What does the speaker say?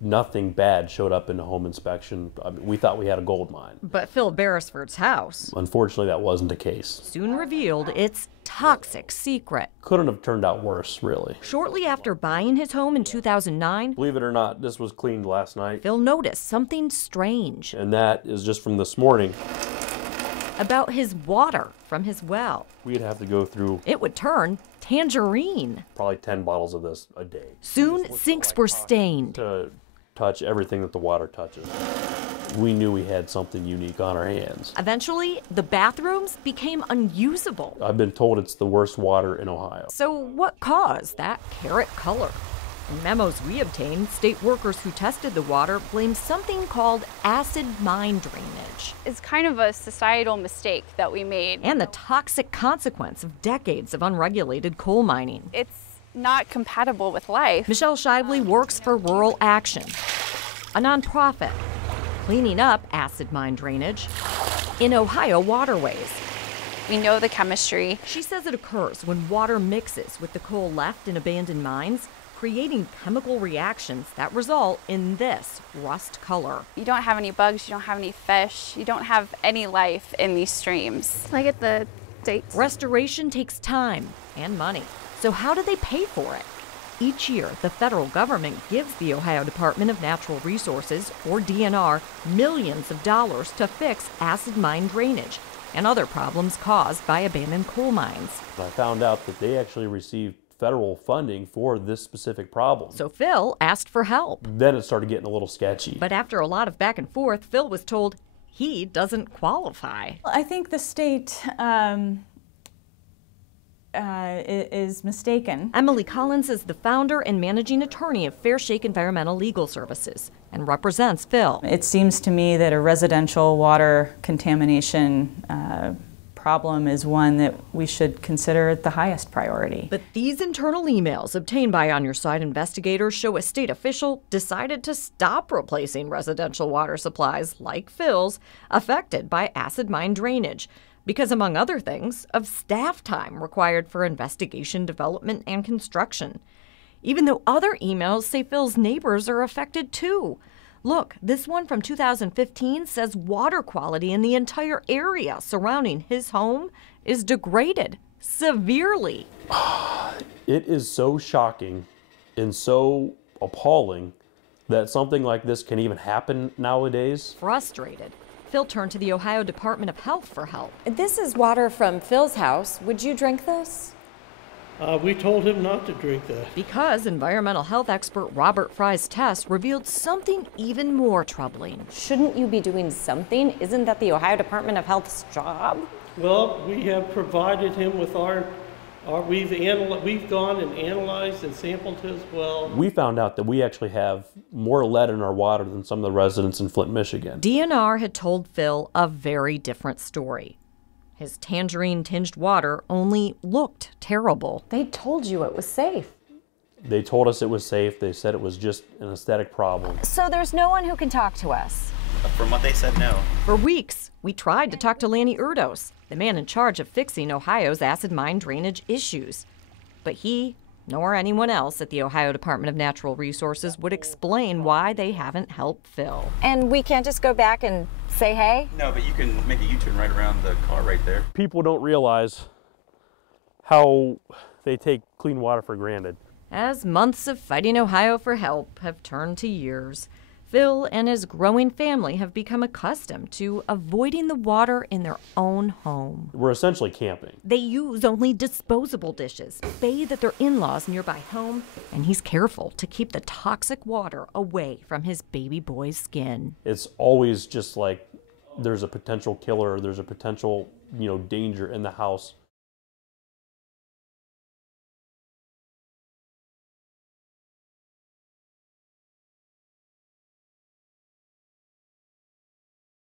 nothing bad showed up in the home inspection. I mean, we thought we had a gold mine. But Phil Beresford's house, Unfortunately, that wasn't the case. soon revealed its toxic secret. Couldn't have turned out worse, really. Shortly after buying his home in 2009, Believe it or not, this was cleaned last night. Phil noticed something strange And that is just from this morning. about his water from his well. We'd have to go through It would turn tangerine. probably 10 bottles of this a day Soon, sinks were stained. to touch everything that the water touches. We knew we had something unique on our hands. Eventually, the bathrooms became unusable. I've been told it's the worst water in Ohio. So what caused that carrot color? In memos we obtained, state workers who tested the water blamed something called acid mine drainage It's kind of a societal mistake that we made. and the toxic consequence of decades of unregulated coal mining. It's not compatible with life. Michelle Shively works for Rural Action, a nonprofit cleaning up acid mine drainage in Ohio waterways. We know the chemistry. She says it occurs when water mixes with the coal left in abandoned mines, creating chemical reactions that result in this rust color. You don't have any bugs, you don't have any fish, you don't have any life in these streams. Can I get the dates? Restoration takes time and money. So how do they pay for it? Each year, the federal government gives the Ohio Department of Natural Resources, or DNR, millions of dollars to fix acid mine drainage and other problems caused by abandoned coal mines. I found out that they actually received federal funding for this specific problem. So Phil asked for help. Then it started getting a little sketchy. But after a lot of back and forth, Phil was told he doesn't qualify. I think the state is mistaken. Emily Collins is the founder and managing attorney of Fair Shake Environmental Legal Services and represents Phil. It seems to me that a residential water contamination problem is one that we should consider the highest priority. But these internal emails obtained by On Your Side investigators show a state official decided to stop replacing residential water supplies like Phil's affected by acid mine drainage because, among other things, of staff time required for investigation, development, and construction. Even though other emails say Phil's neighbors are affected too. Look, this one from 2015 says water quality in the entire area surrounding his home is degraded severely. It is so shocking and so appalling that something like this can even happen nowadays. Frustrated, Phil turned to the Ohio Department of Health for help. This is water from Phil's house. Would you drink this? We told him not to drink that. Because environmental health expert Robert Fry's test revealed something even more troubling. Shouldn't you be doing something? Isn't that the Ohio Department of Health's job? Well, we have provided him with we've gone and analyzed and sampled his well. We found out that we actually have more lead in our water than some of the residents in Flint, Michigan. DNR had told Phil a very different story. His tangerine-tinged water only looked terrible. They told you it was safe. They told us it was safe. They said it was just an aesthetic problem. So there's no one who can talk to us. From what they said, no. For weeks, we tried to talk to Lanny Erdos, the man in charge of fixing Ohio's acid mine drainage issues. But he, nor anyone else at the Ohio Department of Natural Resources, would explain why they haven't helped Phil. And we can't just go back and say hey? No, but you can make a U-turn right around the car right there. People don't realize how they take clean water for granted. As months of fighting Ohio for help have turned to years, Phil and his growing family have become accustomed to avoiding the water in their own home. We're essentially camping. They use only disposable dishes, bathe at their in-laws' nearby home, and he's careful to keep the toxic water away from his baby boy's skin. It's always just like there's a potential killer, there's a potential, danger in the house